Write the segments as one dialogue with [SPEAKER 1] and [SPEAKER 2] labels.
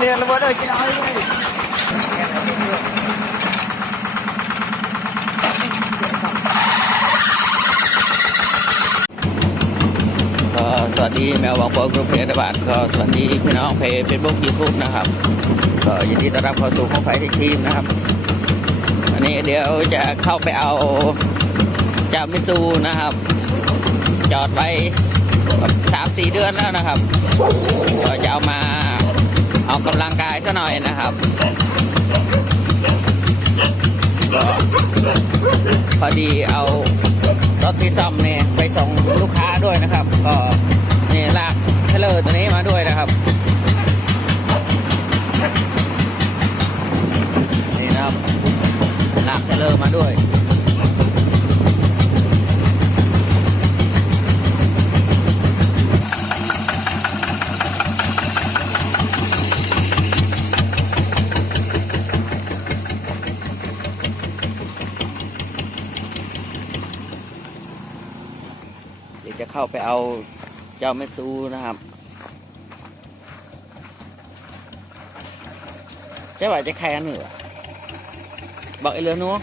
[SPEAKER 1] เนี่ยระเบิดเลยกินเอาเลย
[SPEAKER 2] ก็สวัสดีแมวบอกโปรกรุ๊ปเพจบาทก็สวัสดีพี่น้องเพจเฟซบุ๊กยูทูบนะครับก็ยินดีต้อนรับเข้าสู่ของไฟที่ทีมนะครับอันนี้เดี๋ยวจะเข้าไปเอาจ้ามิซูนะครับ จอดไว้ สามสี่เดือนแล้วนะครับก็จะเอามาออกกำลังกายซะหน่อยนะครับก็พอดีเอารถที่ซ่อมเนี่ยไปส่งลูกค้าด้วยนะครับ ก็ ไปเอาเจ้าเมซูนะครับ ใช่ว่าจะแค่เหนือบอกไอ้เรือนัว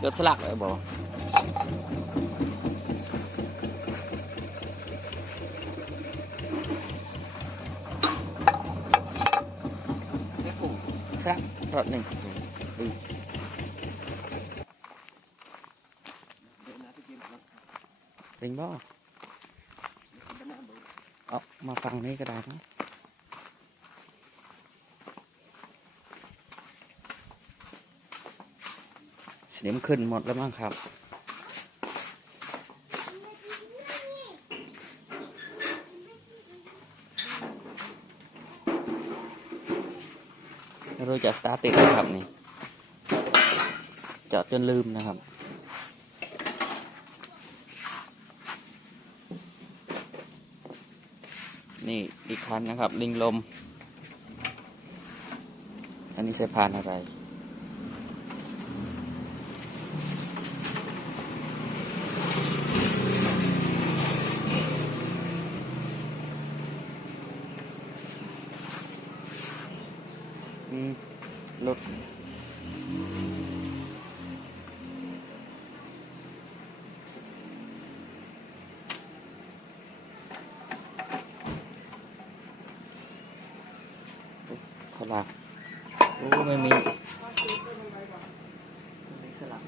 [SPEAKER 2] เกิดสลักเลยบอก รับรถหนึ่งอืมเป็นบ่เอามาฟังนี้ก็ได้นะเสียงขึ้นหมดแล้วมั้งครับ รู้จะสตาร์ทติดนะครับนี่จอดจนลืมนะครับ นี่อีกคันนะครับ ลิงลม อันนี้ใช้พานอะไร อืมรถเขาลากโอ้ไม่มีไม่มีสลัก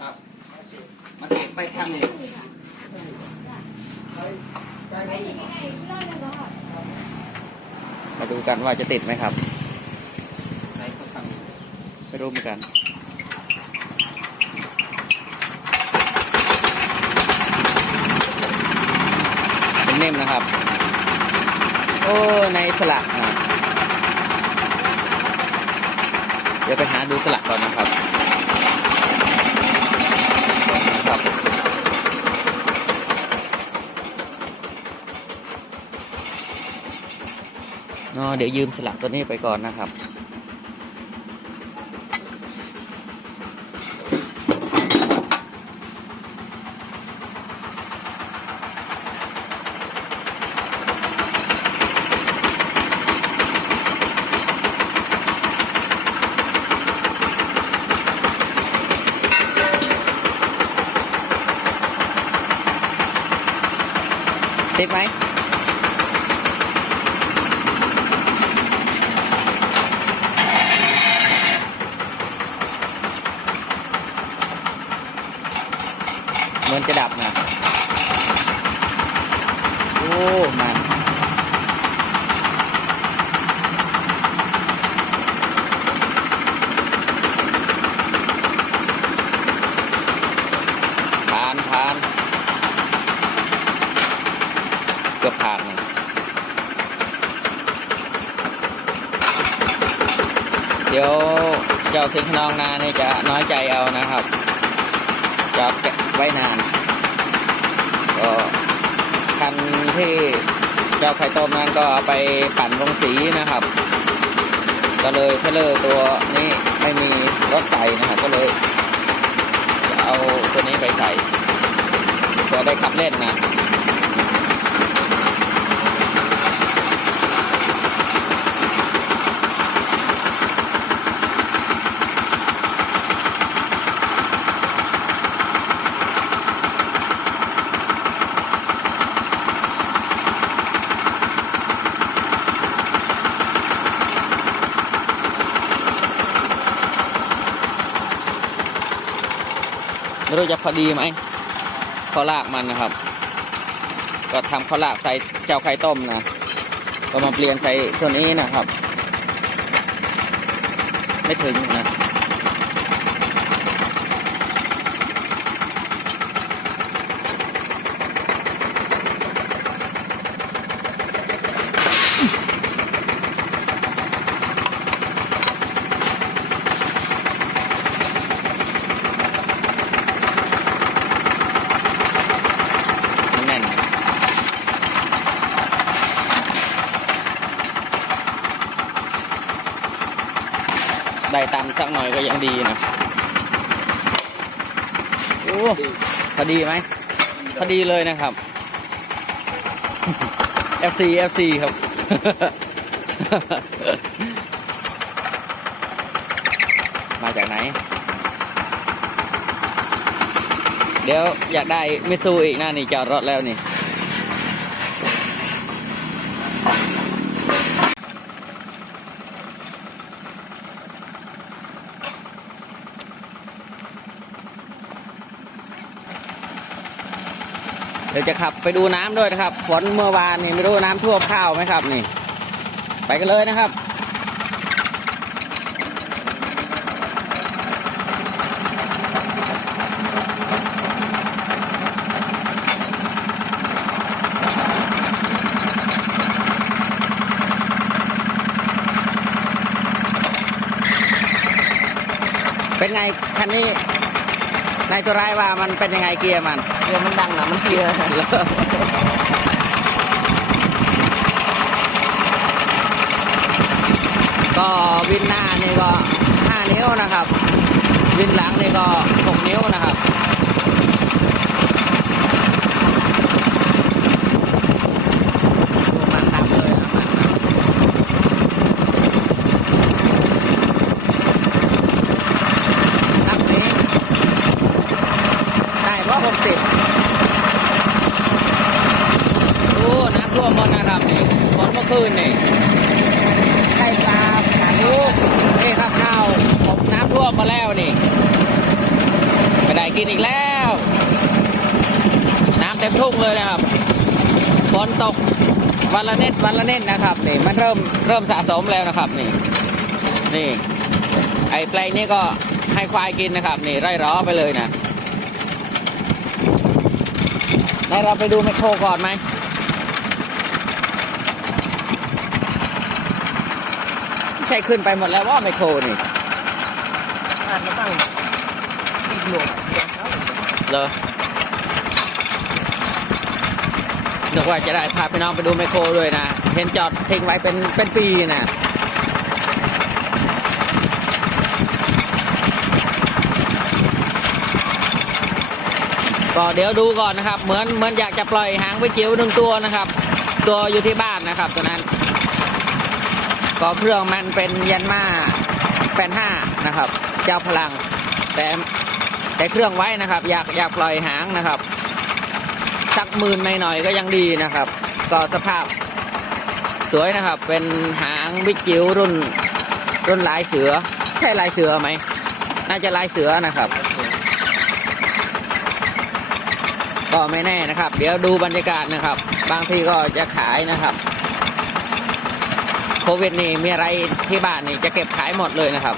[SPEAKER 2] ครับมันเก็บไปทางไหนมาดูกันว่าจะติดไหมครับไม่ รู้เหมือนกัน เป็นเน่มนะครับ โอ้ ในสลักนะเดี๋ยวไปหาดูสลักก่อนนะครับครับเนาะเดี๋ยวยืมสลักตัวนี้ไปก่อนนะครับ ติดไหม เหมือนจะดับนะ โอ้ มัน ผ่านผ่าน เกือบผ่านเลยเดี๋ยวเจ้าสิงห์นองนานี่จะน้อยใจเอานะครับจอดไว้นานก็คันที่เจ้าไข่ต้มนั้นก็เอาไปปั่นลงสีนะครับ ก็เลยเทเลอร์ตัวนี้ไม่มีรถใส่นะครับ ก็เลยจะเอาตัวนี้ไปใส่เพื่อได้ขับเล่นนะ รู้จะพอดีไหมข้าวลากมันนะครับ ก็ทำข้าวลากใส่เจ้าไข่ต้มนะก็มาเปลี่ยนใส่ตัวนี้นะครับ ไม่ถึงนะ สักหน่อยก็ยังดีนะโอ้พอดีไหมพอดีเลยนะครับ FC FC ครับ มาจากไหน เดี๋ยวอยากได้มิซูอีกนะนี่จอดรถแล้วนี่ เดี๋ยวจะขับไปดูน้ำด้วยนะครับ ฝนเมื่อวานนี่ไม่รู้น้ำท่วมข้าวไหมครับนี่ ไปกันเลยนะครับเป็นไงคันนี้ นายตัวร้ายว่ามันเป็นยังไงเกียร์มัน
[SPEAKER 1] เกียร์มันดังนะมันเกียร์
[SPEAKER 2] ก็วินหน้านี่ก็5นิ้วนะครับ วินหลังนี่ก็6นิ้วนะครับ มันตามเลยนะมันนับนี้ได้ว่าหกสิบโอ้น้ำ ท่วมหมดนะครับนี่ฝนเมื่อคืนนี่ไข่ปลาหาลูกนี่ครับข้าวผมน้ำท่วมมาแล้วนี่ไม่ได้กินอีกแล้ว น้ำเต็มทุ่งเลยนะครับฝนตกวันละเน็ดวันละเน็ดนะครับนี่มันเริ่มเริ่มสะสมแล้วนะครับนี่ นี่ ไอ้แปลงนี้ก็ให้ควายกินนะครับ นี่ไร่ร้อไปเลยนะให้เราไปดูแมคโครก่อนไหม ใช่ขึ้นไปหมดแล้วว่าไมโครนี่
[SPEAKER 1] อ่านมาตั้งติดหลวง
[SPEAKER 2] เหรอนึกว่าจะได้พาพี่น้องไปดูไมโครด้วยนะ เห็นจอดทิ้งไว้เป็นเป็นปีนะก็เดี๋ยวดูก่อนนะครับ เหมือนเหมือนอยากจะปล่อยหางไปจิ๋วหนึ่งตัวนะครับ ตัวอยู่ที่บ้านนะครับตัวนั้น ก็เครื่องมันเป็นยันมาแปดห้านะครับ เจ้าพลัง แต่แต่เครื่องไว้นะครับ อยากอยากปล่อยหางนะครับ สักหมื่นหน่อยๆก็ยังดีนะครับ ก็สภาพสวยนะครับ เป็นหางวิกจิ๋วรุ่น รุ่นลายเสือ ใช่ลายเสือไหม น่าจะลายเสือนะครับ ก็ไม่แน่นะครับ เดี๋ยวดูบรรยากาศนะครับ บางทีก็จะขายนะครับ โควิดนี่มีอะไรที่บ้านนี่จะเก็บขายหมดเลยนะครับ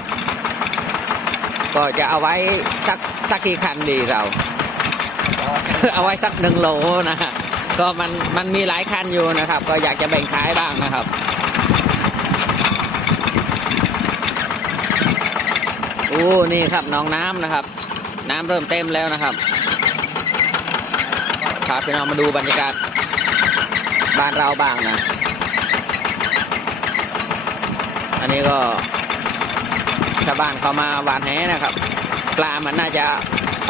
[SPEAKER 2] ก็จะเอาไว้สักสักกี่คันดีเรา เอาไว้สักหนึ่งโลนะก็มันมันมีหลายคันอยู่นะครับ ก็อยากจะแบ่งขายบ้างนะครับโอ้นี่ครับน้องน้ำนะครับ น้ำเริ่มเต็มแล้วนะครับพาพี่น้องมาดูบรรยากาศบ้านเราบ้างนะ อันนี้ก็ชาวบ้านเขามาหวานแหนะครับ ปลามันน่าจะ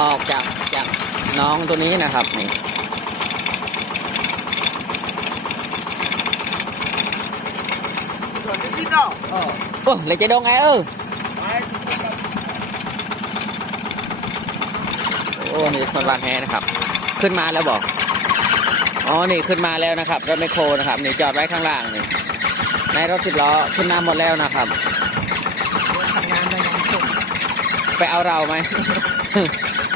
[SPEAKER 2] ออกจากจากน้องตัวนี้นะครับนี่
[SPEAKER 1] ส่วนที่นอกอ๋อ
[SPEAKER 2] โอ้เลยจะดงไงเออโอ้นี่คนวานแหนะครับ ขึ้นมาแล้วบอกอ๋อนี่ขึ้นมาแล้วนะครับรถไมโครนะครับ นี่จอดไว้ข้างล่างนี่ ในรถสิบล้อขึ้นมาหมดแล้วนะครับ
[SPEAKER 1] ทำงานมายังสุก
[SPEAKER 2] ไปเอาเราไหม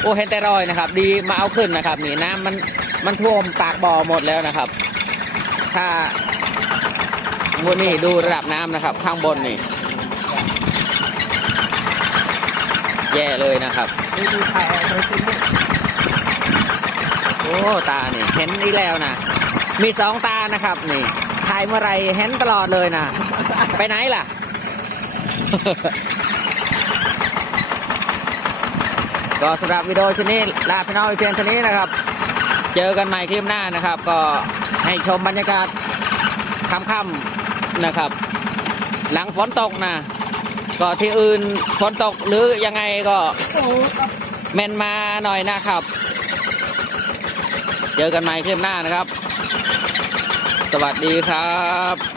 [SPEAKER 2] โอ้เห็นแต่รอยนะครับ ดีมาเอาขึ้นนะครับ นี่น้ำมันมันท่วมปากบ่อหมดแล้วนะครับ ถ้าวันนี้ดูระดับน้ำนะครับ ข้างบนนี่ แย่เลยนะครับ
[SPEAKER 1] ดูดูถ่ายโดยคุณเนี่ย
[SPEAKER 2] โอ้ตานี่เห็นนี่แล้วนะมีสองตานะครับนี่ ถ่ายเมื่อไหรเห็นตลอดเลยนะไปไหนล่ะ ก็สำหรับวิดีโอชุดนี้ลาพี่น้องไว้เพียงเท่านี้นะครับ เจอกันใหม่คลิปหน้านะครับ ก็ให้ชมบรรยากาศค่ำๆนะครับ หลังฝนตกนะก็ที่อื่นฝนตกหรือยังไงก็
[SPEAKER 1] โอ้ครับ
[SPEAKER 2] เมนมาหน่อยนะครับ เจอกันใหม่คลิปหน้านะครับ สวัสดีครับ